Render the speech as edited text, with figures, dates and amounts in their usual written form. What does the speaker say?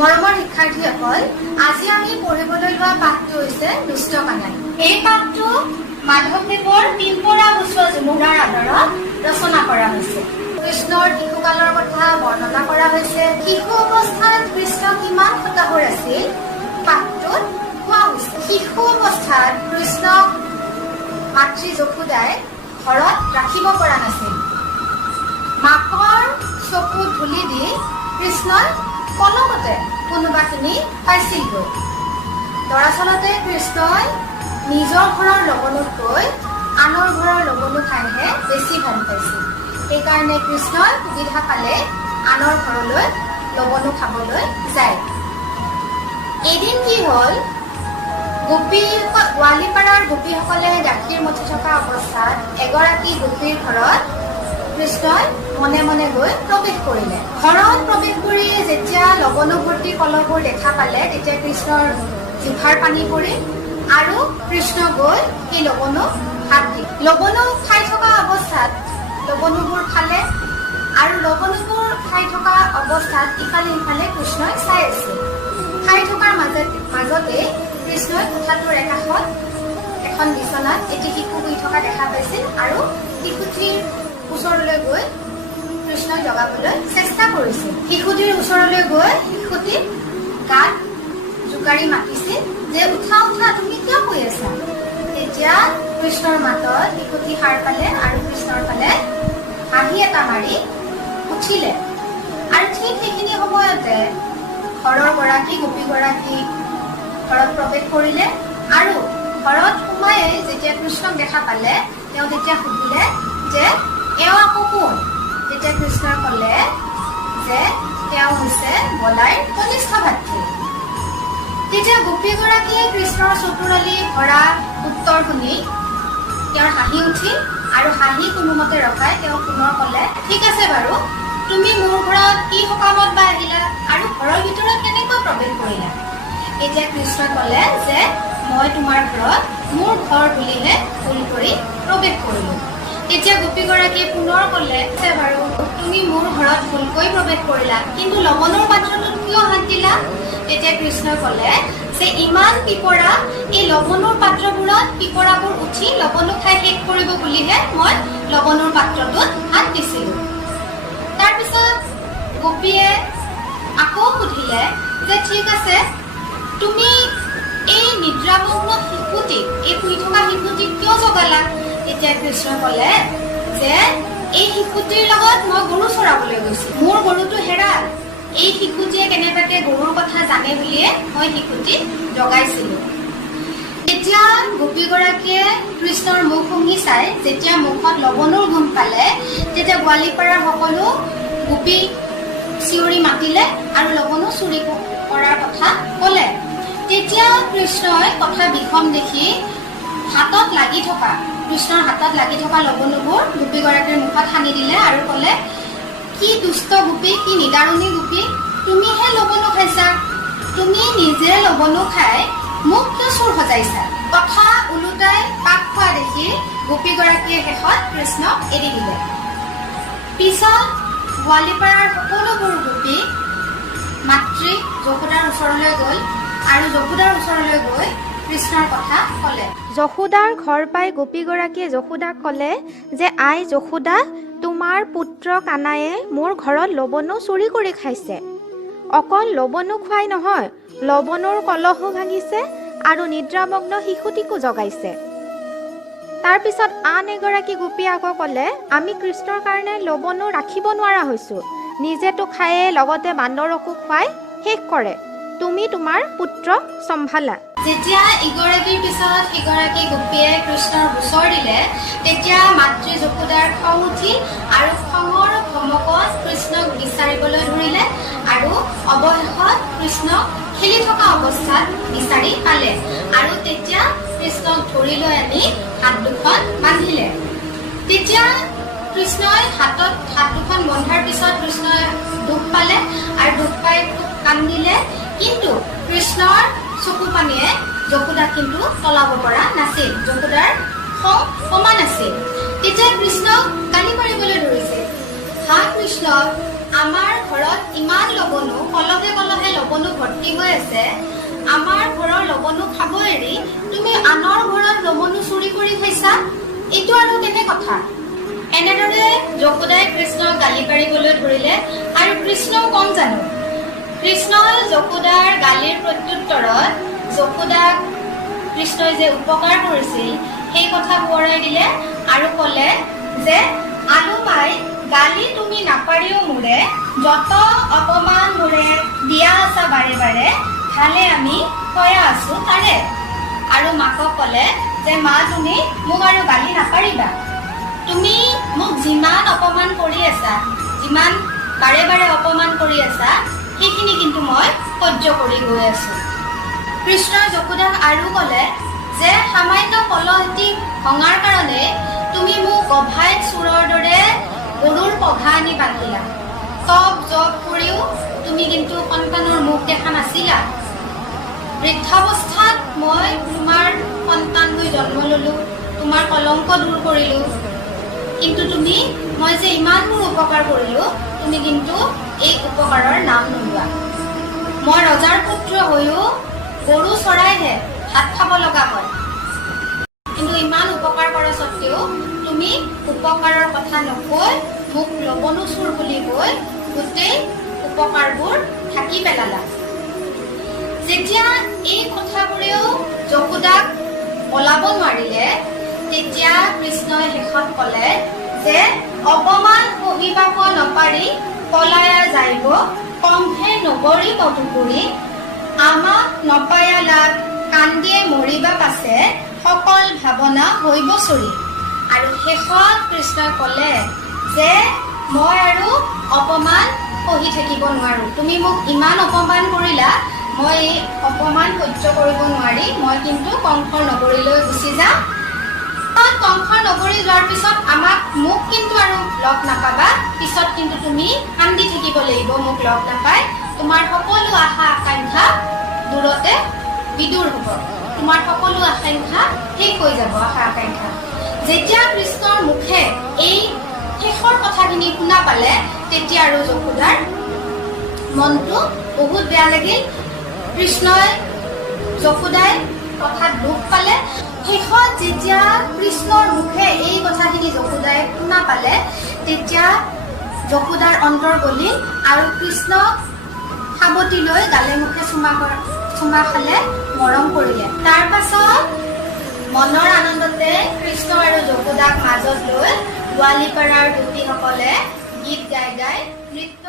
মৰমৰ শিক্ষাৰ্থীসকল, আজি আমি পঢ়িবলৈ লোৱা পাঠটো হৈছে দুষ্ট কানাই। এই পাঠটো মাধৱদেৱৰ পিম্পৰা গুচোৱা যমুনাৰ আদৰত ৰচনা কৰা হৈছে। কৃষ্ণৰ শিশুকালৰ কথা বৰ্ণনা কৰা হৈছে। শিশু অৱস্থাত কৃষ্ণ কিমান সতাহুৰ আছিল পাঠটোত কোৱা হৈছে। শিশু অৱস্থাত কৃষ্ণক মাতৃ যশোদাই ঘৰত ৰাখিব পৰা নাছিল। মাকৰ চকু ধুলি দি কৃষ্ণই পলকতে কোনোবাখিনি পাইছিলগৈ। দৰাচলতে কৃষ্ণই নিজৰ ঘৰৰ লবণতকৈ আনৰ ঘৰৰ লবণো খাইহে বেছি ভাল পাইছিল। সেইকাৰণে কৃষ্ণই সুবিধা পালে আনৰ ঘৰলৈ লবণো খাবলৈ যায়। এদিন কি হ'ল, গোৱালিপাৰাৰ গোপীসকলে গাখীৰ মঠি থকা অৱস্থাত এগৰাকী গোপীৰ ঘৰত কৃষ্ণই মনে মনে গৈ প্ৰৱেশ কৰিলে। ঘৰত প্ৰৱেশ কৰি যেতিয়া লবণভৰ্তি কলহবোৰ দেখা পালে, তেতিয়া কৃষ্ণৰ জিভাৰ পানী পৰিল আৰু কৃষ্ণ গৈ সেই লবণো হাত দি লবণো খাই থকা অৱস্থাত লবণবোৰ খালে আৰু লবণবোৰ খাই থকা অৱস্থাত ইফালে সিফালে কৃষ্ণই চাই আছিল। খাই থকাৰ মাজতে কৃষ্ণই কোঠাটোৰ একাষত এখন বিচনাত এটি শিশু শুই থকা দেখা পাইছিল আৰু শিশুটিৰ ওচৰলৈ গৈ কৃষ্ণই জগাবলৈ চেষ্টা কৰিছিল। শিশুটিৰ ওচৰলৈ গৈ শিশুটিৰ গাত জোকাৰি মাতিছিল যে উঠা উঠা, তুমি কিয় শুই আছা? তেতিয়া কৃষ্ণৰ মাতত শিশুটি সাৰ পালে আৰু কৃষ্ণৰ ফালে হাঁহি এটা মাৰি উঠিলে। আৰু ঠিক সেইখিনি সময়তে ঘৰৰ গোপীগৰাকী ঘৰত প্ৰৱেশ কৰিলে আৰু ঘৰত সোমাই যেতিয়া কৃষ্ণক দেখা পালে, তেওঁ তেতিয়া সুধিলে যে এওঁ আকৌ কোন? তেতিয়া কৃষ্ণই ক'লে যে তেওঁ হৈছে বলাইৰ কনিষ্ঠ ভাতৃ। তেতিয়া গোপীগৰাকীয়ে কৃষ্ণৰ চতুৰালি ভৰা উত্তৰ শুনি তেওঁৰ হাঁহি উঠিল আৰু হাঁহি কোনোমতে ৰখাই তেওঁ পুনৰ ক'লে, ঠিক আছে বাৰু, তুমি মোৰ ঘৰত কি সকামত বা আহিলা আৰু ঘৰৰ ভিতৰত কেনেকৈ প্ৰৱেশ কৰিলা? এতিয়া কৃষ্ণই ক'লে যে মই তোমাৰ ঘৰত মোৰ ঘৰ বুলিহে ভুল কৰি প্ৰৱেশ কৰিলো। তেতিয়া গোপীগৰাকীয়ে পুনৰ ক'লে যে বাৰু, তুমি মোৰ ঘৰত ভুলকৈ প্ৰৱেশ কৰিলা, কিন্তু লবণৰ পাত্ৰটোত কিয় হাত দিলা? তেতিয়া কৃষ্ণই ক'লে যে ইমান পিপৰা, এই লবণৰ পাত্ৰবোৰত পিপৰাবোৰ উঠি লবণো খাই শেষ কৰিব বুলিহে মই লবণৰ পাত্ৰটোত হাত দিছিলো। তাৰপিছত গোপীয়ে আকৌ সুধিলে যে ঠিক আছে, তুমি এই নিদ্ৰামগ্ন শিশুটিক, এই শুই থকা শিশুটিক কিয় জগালা? তেতিয়া কৃষ্ণই ক'লে যে এই শিশুটিৰ লগত মই গৰু চৰাবলৈ গৈছিলো, মোৰ গৰুটো হেৰাল। এই শিশুটিয়ে কেনেবাকে গৰুৰ কথা জানে বুলিয়ে মই শিশুটিক জগাইছিলো। তেতিয়া গোপীগৰাকীয়ে কৃষ্ণৰ মুখ শুঙি চাই যেতিয়া মুখত লবণৰ গোন্ধ পালে, তেতিয়া গোৱালিপাৰাৰ সকলো গোপী চিঞৰি মাতিলে আৰু লবণো চুৰি কৰাৰ কথা ক'লে। তেতিয়া কৃষ্ণই কথা বিষম দেখি কৃষ্ণৰ হাতত লাগি থকা লবণবোৰ গোপীগৰাকীৰ মুখত সানি দিলে আৰু ক'লে, কি দুষ্ট গোপী, কি নিদাৰুণী গোপী, তুমিহে লবণো খাইছা, তুমি নিজে লবণো খাই মোক কিয় চোৰ সজাইছা? কথা ওলোটাই পাক খোৱা দেখি গোপীগৰাকীয়ে শেষত কৃষ্ণক এৰি দিলে। পিছত গোৱালিপাৰাৰ সকলোবোৰ গোপী মাতৃ যশোদাৰ ওচৰলৈ গ'ল আৰু যশোদাৰ ওচৰলৈ গৈ কৃষ্ণৰ কথা ক'লে। যশোদাৰ ঘৰ পাই গোপীগৰাকীয়ে যশোদাক ক'লে যে আই যশোদা, তোমাৰ পুত্ৰ কানায়ে মোৰ ঘৰত লবণো চুৰি কৰি খাইছে। অকল লবণো খুৱাই নহয়, লবণৰ কলহো ভাঙিছে আৰু নিদ্ৰামগ্ন শিশুটিকো জগাইছে। তাৰপিছত আন এগৰাকী গোপীয়ে আকৌ ক'লে, আমি কৃষ্ণৰ কাৰণে লবণো ৰাখিব নোৱাৰা হৈছোঁ, নিজেতো খায়ে লগতে বান্দৰকো খুৱাই শেষ কৰে, তুমি তোমাৰ পুত্ৰক চম্ভালা। যেতিয়া ইগৰাকীৰ পিছত সিগৰাকী গোপীয়ে কৃষ্ণৰ গোচৰ দিলে, তেতিয়া মাতৃ যশোদাৰ খং উঠিল আৰু খঙৰ ভমকত কৃষ্ণক বিচাৰিবলৈ ধৰিলে আৰু অৱশেষত কৃষ্ণক খেলি থকা অৱস্থাত বিচাৰি পালে আৰু তেতিয়া কৃষ্ণক ধৰি লৈ আনি হাত দুখন বান্ধিলে। তেতিয়া কৃষ্ণই হাত দুখন বন্ধাৰ পিছত কৃষ্ণই দুখ পালে আৰু দুখ পাই খুব কান্দিলে, কিন্তু কৃষ্ণৰ চকু পানীয়ে যশোদাক কিন্তু তলাব পৰা নাছিল। যশোদাৰ খং কমা নাছিল। তেতিয়া কৃষ্ণক গালি পাৰিবলৈ ধৰিছিল, হা কৃষ্ণ, আমাৰ ঘৰত ইমান লবণো, কলহে কলহে লবণো ভৰ্তি হৈ আছে, আমাৰ ঘৰৰ লবণো খাব এৰি তুমি আনৰ ঘৰৰ লবণো চুৰি কৰি খাইছা, এইটো আৰু কেনে কথা? এনেদৰে যশোদাই কৃষ্ণক গালি পাৰিবলৈ ধৰিলে আৰু কৃষ্ণও কম জানো। কৃষ্ণই যশোদাৰ গালিৰ প্ৰত্যুত্তৰত যশোদাক কৃষ্ণই যে উপকাৰ কৰিছিল সেই কথা সোঁৱৰাই দিলে আৰু ক'লে যে আলু মাই গালি তুমি নাপাৰিও মোৰে, যত অপমান মোৰে দিয়া আছা বাৰে বাৰে, ভালে আমি কয়া আছো তাৰে। আৰু মাকক ক'লে যে মা তুমি মোক আৰু গালি নাপাৰিবা, তুমি মোক যিমান অপমান কৰি আছা, যিমান বাৰে বাৰে অপমান কৰি আছা, সেইখিনি কিন্তু মই সহ্য কৰি গৈ আছো। কৃষ্ণই যশোদাক আৰু ক'লে যে সামান্য কলহটি ভঙাৰ কাৰণে তুমি মোক গভাই চোৰৰ দৰে গৰুৰ পঘা আনি বান্ধিলা, তপ জপ কৰিও তুমি কিন্তু সন্তানৰ মুখ দেখা নাছিলা। বৃদ্ধাৱস্থাত মই তোমাৰ সন্তান হৈ জন্ম ললো, তোমাৰ কলংক দূৰ কৰিলো, কিন্তু তুমি মই যে ইমানবোৰ উপকাৰ কৰিলো, তুমি কিন্তু এই উপকাৰৰ নাম নোলোৱা। মই ৰজাৰ পুত্ৰ হৈও গৰু চৰাইহে ভাত খাব লগা হয়, কিন্তু ইমান উপকাৰ কৰা স্বত্বেও তুমি উপকাৰৰ কথা নকৈ মোক লবণো চোৰ বুলি কৈ গোটেই উপকাৰবোৰ ঢাকি পেলালা। যেতিয়া এই কথাবোৰেও যশোদাক পলাব নোৱাৰিলে, তেতিয়া কৃষ্ণই শেষত ক'লে যে অপমান সহিবাব নপাৰি পলায়া যাইব কম্ভে নগৰী মধুপুৰী, আমাক নপায়ালাত কান্দিয়ে মৰিবা পাছে সকল ভাৱনা হৈব চৰি। আৰু শেষত কৃষ্ণই ক'লে যে মই আৰু অপমান সহি থাকিব নোৱাৰো, তুমি মোক ইমান অপমান কৰিলা, মই এই অপমান সহ্য কৰিব নোৱাৰি মই কিন্তু কংসৰ নগৰীলৈ গুচি যাম। কংসৰ নগৰী যোৱাৰ পিছত মোক কিন্তু আৰু লগ নাপাবা, পিছত কিন্তু তুমি কান্দি থাকিব লাগিব মোক লগ নাপায়। তোমাৰ সকলো আশা আকাংক্ষা দূৰতে বিদূৰ হ'ব, তোমাৰ সকলো আকাংক্ষা শেষ হৈ যাব। আশা আকাংক্ষা যেতিয়া কৃষ্ণৰ মুখে এই শেষৰ কথাখিনি শুনা পালে, তেতিয়া আৰু যশোদাৰ মনটো বহুত বেয়া লাগিল। যশোদাই কথাত দুখ পালে। শেষত যেতিয়া কৃষ্ণৰ মুখে এই কথাখিনি যশোদাই শুনা পালে, তেতিয়া যশোদাৰ অন্তৰ গলিল আৰু কৃষ্ণক সাৱটি লৈ গালে মুখে চুমা খালে, মৰম কৰিলে। তাৰ পাছত মনৰ আনন্দতে কৃষ্ণ আৰু যশোদাক মাজত লৈ গোৱালিপাৰাৰ গোপীসকলে গীত গাই গাই নৃত্য